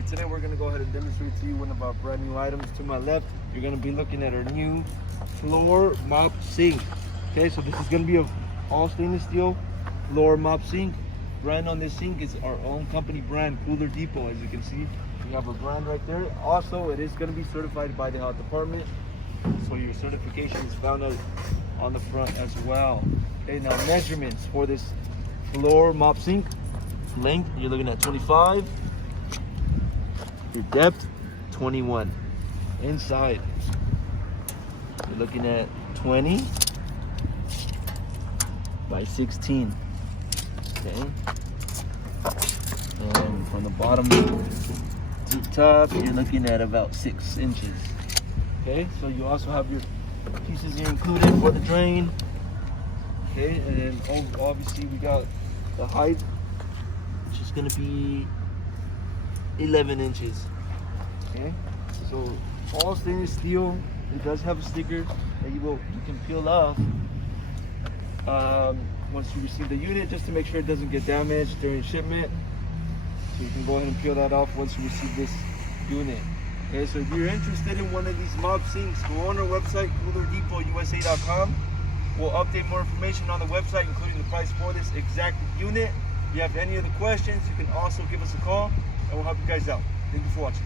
everybody. Today we're going to go ahead and demonstrate to you one of our brand new items. To my left, you're going to be looking at our new floor mop sink. Okay, so this is going to be a all stainless steel floor mop sink. Brand on this sink is our own company brand, Cooler Depot. As you can see, we have a brand right there. Also, it is going to be certified by the health department, so your certification is found on the front as well. Okay, now measurements for this floor mop sink. Length, you're looking at 25. Your depth, 21. Inside, you're looking at 20 by 16. Okay. And from the bottom to the top, you're looking at about 6 inches. Okay, so you also have your pieces here included for the drain. Okay, and then obviously we got the height, which is going to be 11 inches. Okay, so all stainless steel. It does have a sticker that you can peel off once you receive the unit, just to make sure it doesn't get damaged during shipment. So you can go ahead and peel that off once you receive this unit. Okay, so if you're interested in one of these mop sinks, go on our website, CoolerDepotUSA.com. We'll update more information on the website, including the price for this exact unit. If you have any other questions, you can also give us a call and we'll help you guys out. Thank you for watching.